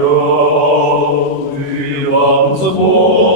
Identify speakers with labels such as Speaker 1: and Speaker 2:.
Speaker 1: ради вам збої